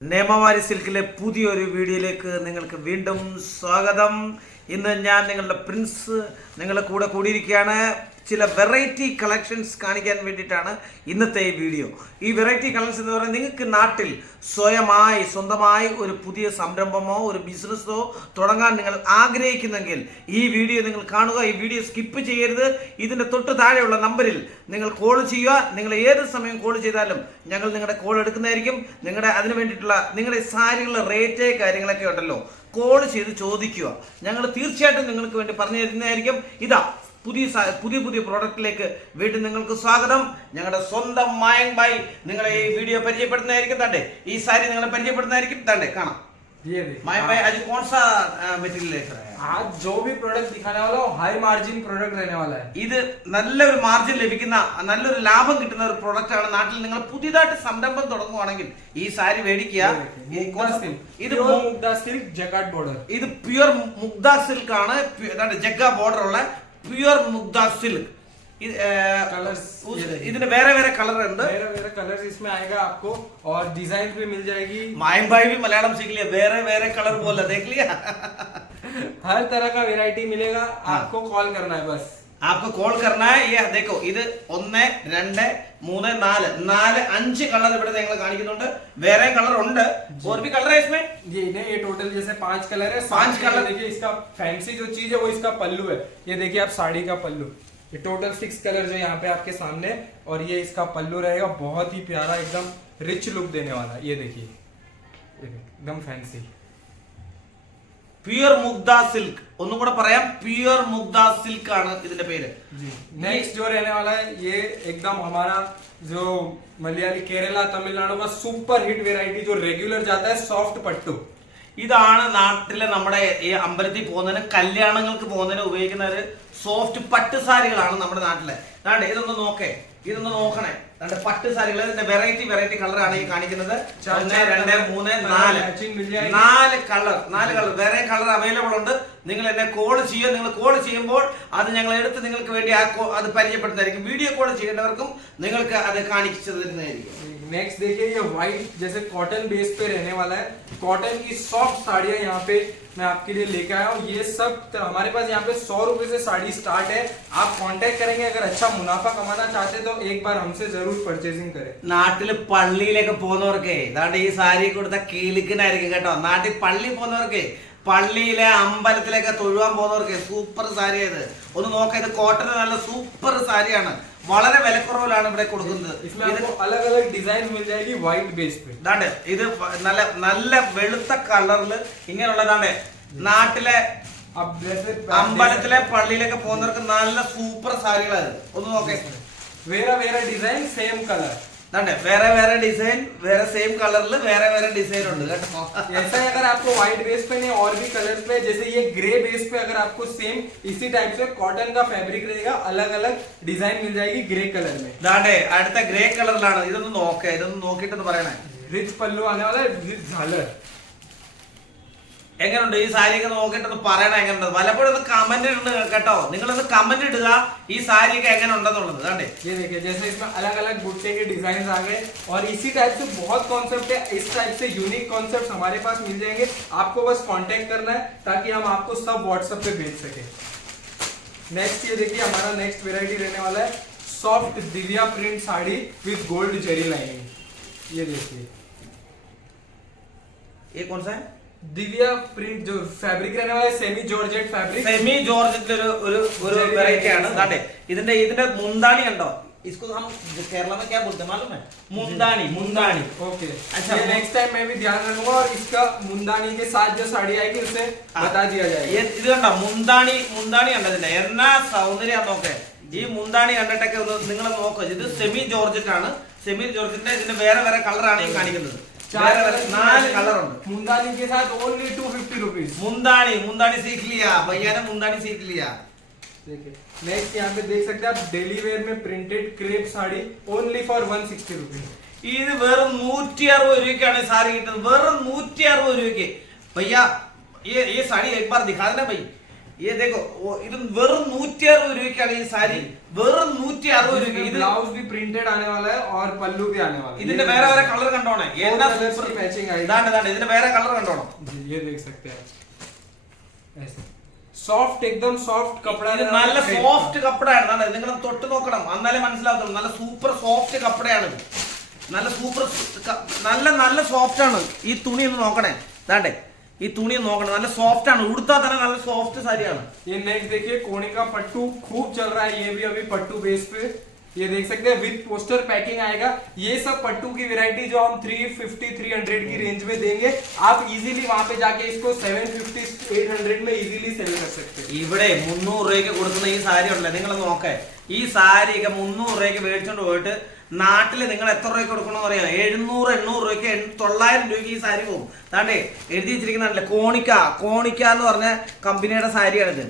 നിയമവാരി സിൽക്കിലെ പുതിയൊരു വീഡിയോയിലേക്ക് നിങ്ങൾക്ക് വീണ്ടും സ്വാഗതം. ഇന്ന് ഞാൻ നിങ്ങളുടെ പ്രിൻസ് നിങ്ങളുടെ കൂടെ കൂടിയിരിക്കുകയാണ്. ചില വെറൈറ്റി കളക്ഷൻസ് കാണിക്കാൻ വേണ്ടിയിട്ടാണ് ഇന്നത്തെ ഈ വീഡിയോ. ഈ വെറൈറ്റി കളക്ഷൻസ് എന്ന് പറയുന്നത് നിങ്ങൾക്ക് നാട്ടിൽ സ്വന്തമായി ഒരു പുതിയ സംരംഭമോ ഒരു ബിസിനസ്സോ തുടങ്ങാൻ നിങ്ങൾ ആഗ്രഹിക്കുന്നെങ്കിൽ ഈ വീഡിയോ നിങ്ങൾ കാണുക. ഈ വീഡിയോ സ്കിപ്പ് ചെയ്യരുത്. ഇതിൻ്റെ തൊട്ട് താഴെയുള്ള നമ്പറിൽ നിങ്ങൾ കോൾ ചെയ്യുക. നിങ്ങൾ ഏത് സമയം കോൾ ചെയ്താലും ഞങ്ങൾ നിങ്ങളുടെ കോൾ എടുക്കുന്നതായിരിക്കും. അതിന് വേണ്ടിയിട്ടുള്ള നിങ്ങളുടെ സാരികളുടെ റേറ്റ് കാര്യങ്ങളൊക്കെ ഉണ്ടല്ലോ, കോൾ ചെയ്ത് ചോദിക്കുക. ഞങ്ങൾ തീർച്ചയായിട്ടും നിങ്ങൾക്ക് വേണ്ടി പറഞ്ഞു തരുന്നതായിരിക്കും. ഇതാ പുതിയ പ്രോഡക്റ്റിലേക്ക് വീണ്ടും നിങ്ങൾക്ക് സ്വാഗതം. ഞങ്ങളുടെ സ്വന്തം മായങ് ഭായ് നിങ്ങളെ ഈ വീഡിയോ പരിചയപ്പെടുന്നതായിരിക്കും. തണ്ടേ ഈ സാരി നിങ്ങളെ പരിചയപ്പെടുന്നതായിരിക്കും. തണ്ടേ കാണാം. मायंग भाई आज कौन सा മെറ്റീരിയൽ लेकर आए? आज जो भी प्रोडक्ट दिखाने वाला हूँ हाई मार्जिन प्रोडक्ट रहने वाला है. ഇത് നല്ലൊരു മാർജിൻ ലഭിക്കുന്ന നല്ലൊരു ലാഭം കിട്ടുന്ന ഒരു പ്രോഡക്റ്റ് ആണ്. നാട്ടിൽ നിങ്ങൾ പുതിയതായിട്ട് സംരംഭം തുടങ്ങുവാണെങ്കിൽ ഈ സാരി മേടിക്കുക. ഇത് മുഗ്ദ സിൽക്ക് ജക്കാർഡ് ബോർഡർ. ഇത് പ്യുർ മുഗ്ദ സിൽക്ക് ആണ്. ജഗ്ഗ ബോർഡർ ഉള്ള പ്യുർ മുഗ്ദ സിൽക്ക്. ഇതിന് വേറെ വേറെ കളർ ഉണ്ട്. വേറെ कलर्स इसमें आएगा आपको और डिजाइन भी मिल जाएगी. मायंग भाई भी मलयालम सीख लिया. वेरे कलर बोला, देख लिया. हर तरह का वेराइटी मिलेगा. आपको कॉल करना है बस. आपको कॉल करना है. ये देखो ഇത് 1 2 3 4 5 കളർ ഇവിടെ നിങ്ങൾ കാണിക്കുന്നുണ്ട്. വേറെ കളർ ഉണ്ട്. और भी कलर है इसमें. ये टोटल जैसे 5 कलर है. 5 कलर. देखिए इसका फैंसी जो चीज है वो इसका पल्लू है. ये देखिए आप साड़ी का पल्लू. ये टोटल 6 कलर जो यहाँ पे आपके सामने और ये इसका पल्लू रहेगा. बहुत ही प्यारा एकदम रिच लुक देने वाला. ये देखिए एकदम फैंसी പ്യുർ മുഗ്ദ സിൽക്ക്. ഒന്നും കൂടെ പറയാം, പ്യുർ മുഗ്ദ സിൽക്ക് ആണ് ഇതിന്റെ പേര്. नेक्स्ट जो रहने वाला है ये एकदम हमारा जो मलयाली केरला तमिलनाडु का सुपर हिट वेराइटी जो रेगुलर जाता है सॉफ्ट पट्टू. ഇതാണ് നാട്ടിലെ നമ്മുടെ ഈ അമ്പലത്തിൽ പോകുന്നതിന് കല്യാണങ്ങൾക്ക് പോകുന്നതിന് ഉപയോഗിക്കുന്ന ഒരു സോഫ്റ്റ് പട്ട് സാരികളാണ് നമ്മുടെ നാട്ടിലെ. അതാണ്ട് ഇതൊന്ന് നോക്കണേ. പട്ട് സാരികൾ ഇതിന്റെ വെറൈറ്റി കളറാണ് ഈ കാണിക്കുന്നത്. 1 2 3 4 കളർ വേറെ കളർ അവൈലബിൾ ഉണ്ട്. നിങ്ങൾ എന്നെ കോൾ ചെയ്യുക. നിങ്ങൾ കോൾ ചെയ്യുമ്പോൾ അത് ഞങ്ങൾ എടുത്ത് നിങ്ങൾക്ക് വേണ്ടി അത് പരിചയപ്പെടുന്നതായിരിക്കും. വീഡിയോ കോൾ ചെയ്യേണ്ടവർക്കും നിങ്ങൾക്ക് അത് കാണിച്ചു തരുന്നതായിരിക്കും. नेक्स्ट देखिए ये व्हाइट जैसे कॉटन बेस पे रहने वाला है. कॉटन की सॉफ्ट साड़ियां यहाँ पे मैं आपके लिए लेकर आया हूँ. ये सब हमारे पास यहाँ पे 100 रुपए से साड़ी स्टार्ट है. आप कांटेक्ट करेंगे. अगर अच्छा मुनाफा कमाना चाहते हैं तो एक बार हमसे जरूर परचेजिंग करें. നാട്ടില് പള്ളിയിലേക്ക് പോകുന്നവർക്ക് ഇതാണ്ട് ഈ സാരി കൊടുത്ത കീലിക്കിനായിരിക്കും കേട്ടോ. നാട്ടിൽ പള്ളി പോകുന്നവർക്ക്, പള്ളിയിലെ അമ്പലത്തിലേക്ക് തൊഴുവാൻ പോകുന്നവർക്ക് സൂപ്പർ സാരി. ഇത് ഒന്ന് നോക്കാം. ഇത് കോട്ടൺ നല്ല സൂപ്പർ സാരിയാണ്. വളരെ വിലക്കുറവിലാണ് ഇവിടെ കൊടുക്കുന്നത്. अलग अलग डिजाइन मिल जाएगी व्हाइट बेस पे. ഇത് നല്ല വെളുത്ത കളറിൽ ഇങ്ങനെയുള്ളതാണ്. നാട്ടിലെ അമ്പലത്തിലെ പള്ളിയിലൊക്കെ പോകുന്നവർക്ക് നല്ല സൂപ്പർ സാരികളാണ്. ഒന്ന് നോക്കേ. വേറെ ഡിസൈൻ സെയിം കളർ. വേറെ ഡിസൈൻ വേറെ സെയിം കളറിൽ വേറെ ഡിസൈൻ ഉണ്ട് കേട്ടോ. ऐसा है अगर आपको व्हाइट बेस पे नहीं और भी कलर पे जैसे ये ग्रे बेस पे अगर आपको सेम इसी टाइप से कॉटन का फैब्रिक रहेगा. अलग अलग डिजाइन मिल जाएगी ग्रे कलर में. അടുത്ത ഗ്രേ കളറിലാണ്. ഇതൊന്ന് നോക്കിയിട്ടൊന്ന് പറയണേ. रिच पल्लू आने वाला है. रिच झालर. എങ്ങനെയുണ്ട് ഈ സാരിയൊക്കെ നോക്കിയിട്ടൊന്ന് പറയണ എങ്ങനെയുണ്ട്. പലപ്പോഴും ഒന്ന് കമന്റ് ഇടുന്നു കേട്ടോ. നിങ്ങളൊന്ന് കമന്റ് ഇടുക ഈ സാരിയൊക്കെ എങ്ങനെ ഉണ്ടെന്നുള്ളത്. ये देखिए जैसे इसमें अलग अलग बुट्टे के डिजाइन आ गए और इसी टाइप से बहुत कॉन्सेप्ट है. इस टाइप से यूनिक कॉन्सेप्ट हमारे पास मिल जाएंगे. आपको बस कांटेक्ट करना है ताकि हम आपको सब व्हाट्सएप पे भेज सके. नेक्स्ट ये देखिए हमारा नेक्स्ट वेराइटी रहने वाला है soft Divya print sari with gold zari lining. ये देखिए ये कौन सा है? दिव्या प्रिंट जो फैब्रिक रहने वाला है सेमी जॉर्जेट फैब्रिक. സെമി ജോർജറ്റിന്റെ ഒരു വെറൈറ്റി ആണ്. ഇതിന്റെ മുന്താണി ഉണ്ടോ? इसको हम केरला में क्या बोलते हैं मालूम है? मुंदानी. ओके. अच्छा, ये नेक्स्ट टाइम मैं भी ध्यान रखूंगा और इसका मुंदानी के साथ जो साड़ी आएगी उसे बता दिया जाएगा. ഇത് കണ്ടോ മുന്താണി കണ്ടതിന്റെ എന്നാ സൗന്ദര്യം നോക്കേ. ഈ മുന്താണി കണ്ടിട്ടൊക്കെ ഒന്ന് നിങ്ങൾ നോക്കുക. ഇത് സെമി ജോർജറ്റ് ആണ്. സെമി ജോർജറ്റിന്റെ ഇതിന്റെ വേറെ കളറാണ് ഈ കാണിക്കുന്നത്. 4 കളർ ഉണ്ട്. मुंदानी के साथ ओनली 250 रुपीज. मुंदानी सीख लिया भैया ने. मुंदानी सीख लिया. देखिए नेक्स्ट यहाँ पे देख सकते हैं आप डेली वेयर में printed crepe sari only for 160 rupees. ഇത് വെറും 160 രൂപയ്ക്കാണ് സാരി കിട്ടുന്നത്. വെറും 160 രൂപയ്ക്ക്. भैया ये साड़ी एक बार दिखा देना भाई. ये देखो ഇത് വെറും 160 രൂപയ്ക്കാണ് ഈ സാരി, വെറും 160 രൂപ. ഇത് ब्लाउज भी प्रिंटेड आने वाला है और पल्लू भी आने वाला है. ഇതിന്റെ വേറെ വേറെ കളർ കണ്ടോണേ, എന്താ सൂपर मैचिंग आएगी. ഇതാണ് ഇതിന്റെ വേറെ കളർ കണ്ടോണം. ये देख सकते हैं ऐसे സോഫ്റ്റ് एकदम സോഫ്റ്റ് കപ്പട. ഇത് നല്ല സോഫ്റ്റ് കപ്പടയാണ്, നിങ്ങൾ തൊട്ട് നോക്കണം എന്നാലേ മനസ്സിലാവത്തുള്ളൂ. നല്ല സൂപ്പർ സോഫ്റ്റ് കപ്പടയാണ് ഇത്, നല്ല സൂപ്പർ നല്ല നല്ല സോഫ്റ്റ് ആണ്. ഈ തുണി ഒന്ന് നോക്കണേ, ദാണ്ടേ ഈ തുണി നോക്കണം, നല്ല സോഫ്റ്റ് ആണ്, ഉടുത്താൽ തന്നെ നല്ല സോഫ്റ്റ് സാരിയാണ്. ये नेक्स्ट देखिए कोनी का पट्टू खूब चल रहा है, ये भी अभी पट्टू बेस पे ये देख सकते हैं विद पोस्टर पैकिंग आएगा. ये सब पट्टू की वैरायटी जो हम 350-300 की रेंज में देंगे, आप इजीली वहां पे जाके इसको 750-800 में इजीली सेल कर सकते हैं. ഇവിടെ 300 രൂപയ്ക്ക് കൊടുക്കുന്ന ഈ സാരി ഉണ്ടല്ലേ, നിങ്ങൾ നോക്കേ, ഈ സാരിയൊക്കെ 300 രൂപയ്ക്ക് മേടിച്ചോണ്ട് പോയിട്ട് നാട്ടിൽ നിങ്ങൾ എത്ര രൂപയ്ക്ക് കൊടുക്കണമെന്ന് അറിയാം? 700-800 രൂപയ്ക്ക് 900 രൂപയ്ക്ക് ഈ സാരി പോകും. താണ്ടേ എഴുതി വെച്ചിരിക്കുന്നതല്ലേ കോണിക്ക എന്ന് പറഞ്ഞ കമ്പനിയുടെ സാരിയാണിത്.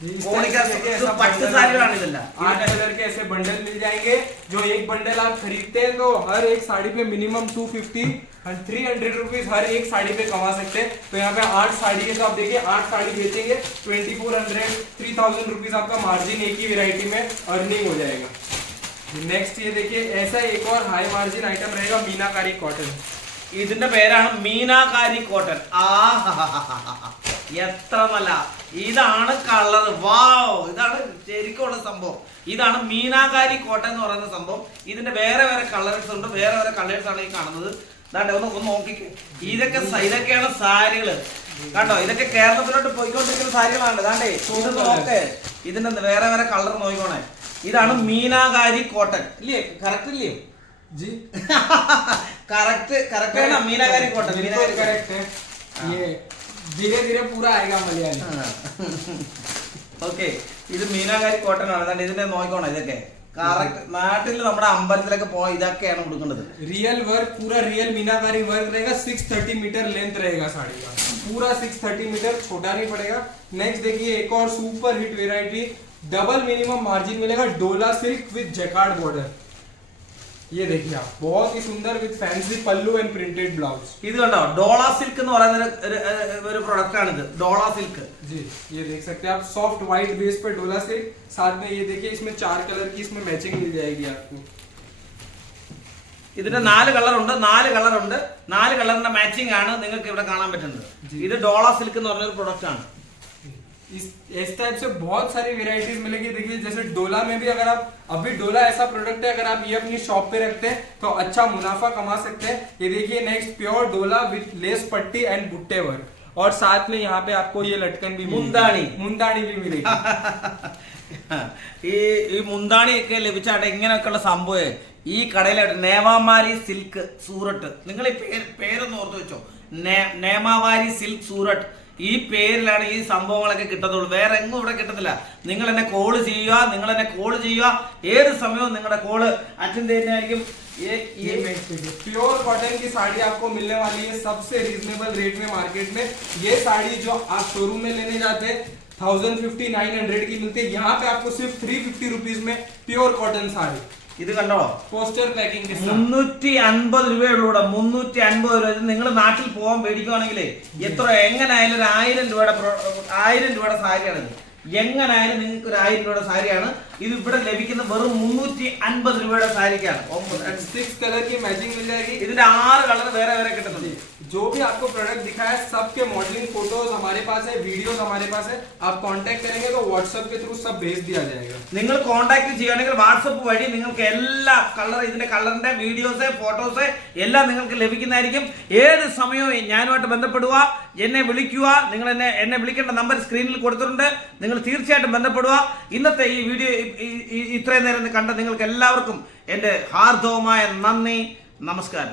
पट्टू साड़ियां इधर 8 कलर के ऐसे बंडल मिल जाएंगे. जो एक बंडल आप खरीदते हैं तो हर एक साड़ी पे मिनिमम 250-300 रुपीज हर एक साड़ी पे कमा सकते हैं. तो यहाँ पे 8 साड़ी है, तो आप देखिए 8 साड़ी बेचेंगे 2400-3000 रुपीज आपका मार्जिन एक ही वेरायटी में अर्निंग हो जाएगा. नेक्स्ट ये देखिए ऐसा एक और हाई मार्जिन आइटम रहेगा मीनाकारी कॉटन. ഇതിന്റെ പേരാണ് മീനാകാരി കോട്ടൺ. എത്ര നല്ല, ഇതാണ് കളർ, വാവ്, ഇതാണ് ശരിക്കുള്ള സംഭവം. ഇതാണ് മീനാകാരി കോട്ടൺ എന്ന് പറയുന്ന സംഭവം. ഇതിന്റെ വേറെ വേറെ കളേഴ്സ് ഉണ്ട്, വേറെ വേറെ കളേഴ്സ് ആണ് ഈ കാണുന്നത്. ഇതാണ്ട് ഒന്ന് നോക്കിക്കേ, ഇതൊക്കെയാണ് സാരികള് കണ്ടോ. ഇതൊക്കെ കേരളത്തിലോട്ട് പോയിക്കൊണ്ടിരിക്കുന്ന സാരികളാണ്. ഇതാണ്ടേ ഇത് നോക്കേ, ഇതിന്റെ വേറെ വേറെ കളർ നോക്കിക്കോണേ. ഇതാണ് മീനാകാരി കോട്ടൺ ഇല്ലേ? കറക്റ്റ് ഇല്ലയോ? जी करेक्ट है ना, मीनाकारी कॉटन. बिल्कुल करेक्ट है. ये धीरे धीरे पूरा आएगा मलयाली. ഓക്കെ, ഇത് മീനാകാരി കോട്ടൺ ആണ്. ഇതിന്റെ നോക്കിക്കോണം, ഇതൊക്കെ കറക്റ്റ് നാട്ടിൽ നമ്മുടെ അമ്പലത്തിലൊക്കെ പോയി ഇതൊക്കെയാണ് കൊടുക്കുന്നത്. रियल वर्क, पूरा रियल मीनाकारी वर्क रहेगा. 630 मीटर लेंथ रहेगा साड़ी का, पूरा 630 मीटर, छोटा नहीं पड़ेगा. नेक्स्ट देखिए एक और super hit variety, double minimum margin मिलेगा, डोला सिल्क विद जैकार्ड बॉर्डर. ये देखिए आप, बहुत ही सुंदर with fancy pallu and printed blouse. ഇത് കണ്ടോ, ഡോള സിൽക്ക് എന്ന് പറയുന്ന ഒരു പ്രൊഡക്റ്റ് ആണ് ഇത്, ഡോള സിൽക്ക്. जी ये देख सकते हैं आप, सॉफ्ट व्हाइट बेस पे डोला सिल्क. साथ में ये देखिए इसमें 4 कलर की इसमें मैचिंग मिल जाएगी आपको. ഇതിന്റെ 4 കളർ ഉണ്ട്, 4 കളറിന്റെ മാച്ചിങ് ആണ് നിങ്ങൾക്ക് ഇവിടെ കാണാൻ പറ്റുന്നത്. ഇത് ഡോള സിൽക്ക് എന്ന് പറഞ്ഞ ഒരു പ്രൊഡക്റ്റ് ആണ്. इस टाइप से बहुत सारी वेराइटीज मिलेगी. देखिए जैसे डोला में भी, अगर आप अभी डोला ऐसा प्रोडक्ट है, अगर आप ये अपनी शॉप पे रखते हैं तो अच्छा मुनाफा कमा सकते हैं. ये देखिए नेक्स्ट प्योर डोला विद लेस पट्टी एंड बुट्टे वर्क, और साथ में यहाँ पे आपको ये लटकन भी मुंदानी भी मिलेगी. ഈ മുന്താണിയൊക്കെ ലഭിച്ചാട്ടെ ഇങ്ങനെയൊക്കെയുള്ള സംഭവം ഈ കടയിലായിട്ട് നേമാവാരി സിൽക്ക് സൂററ്റ്. നിങ്ങൾ ഈ പേരൊന്ന് ഓർത്ത് വെച്ചോ, നേമാവാരി സിൽക്ക് സൂററ്റ്. ഈ പേരിലാണ് ഈ സംഭവങ്ങളൊക്കെ കിട്ടത്തുള്ളൂ, വേറെ എങ്ങും ഇവിടെ കിട്ടത്തില്ല. നിങ്ങൾ എന്നെ കോൾ ചെയ്യുക, ഏത് സമയവും നിങ്ങളുടെ കോള് അറ്റൻഡ് ചെയ്യുന്നതായിരിക്കും. प्योर कॉटन की साड़ी आपको मिलने वाली है सबसे रीजनेबल रेट में मार्केट में. ये साड़ी जो आप शोरूम में लेने जाते हैं 1050-900 की मिलती है, यहाँ पे आपको सिर्फ 350 रुपीज में प्योर कॉटन साड़ी. ഇത് കണ്ടോ, പോസ്റ്റർ പാക്കിംഗ് 350 രൂപയുള്ളൂടെ, 350 രൂപ. നിങ്ങൾ നാട്ടിൽ പോകാൻ മേടിക്കുവാണെങ്കിൽ എങ്ങനായാലും ഒരു 1000 രൂപയുടെ സാരിയാണിത്. എങ്ങനായാലും നിങ്ങൾക്ക് ഒരു 1000 രൂപയുടെ സാരിയാണ് ഇത് ഇവിടെ ലഭിക്കുന്ന. വെറും 350 രൂപയുടെ സാരിക്കാണ്. 6 कलर की मैचिंग मिल जाएगी. ഇതിന്റെ 6 കളർ വേറെ വേറെ കിട്ടുന്നുണ്ട്. जो भी आपको प्रोडक्ट दिखाया है सबके मॉडलिंग फोटोज हमारे पास है, वीडियोस हमारे पास है. आप कांटेक्ट करेंगे तो व्हाट्सएप के थ्रू सब भेज दिया जाएगा. നിങ്ങൾ കോൺടാക്ട് ചെയ്യുകയാണെങ്കിൽ വാട്സപ്പ് വഴി നിങ്ങൾക്ക് എല്ലാ ഇതിന്റെ കളറിന്റെ വീഡിയോസ് ഫോട്ടോസ് എല്ലാം നിങ്ങൾക്ക് ലഭിക്കുന്നതായിരിക്കും. ഏത് സമയവും ഞാനുമായിട്ട് ബന്ധപ്പെടുക, എന്നെ വിളിക്കുക. നിങ്ങൾ എന്നെ വിളിക്കേണ്ട നമ്പർ സ്ക്രീനിൽ കൊടുത്തിട്ടുണ്ട്. നിങ്ങൾ തീർച്ചയായിട്ടും ബന്ധപ്പെടുക. ഇന്നത്തെ ഈ വീഡിയോ ഇത്രയും നേരം കണ്ട നിങ്ങൾക്ക് എല്ലാവർക്കും എൻ്റെ ഹാർദവമായ നന്ദി, നമസ്കാരം.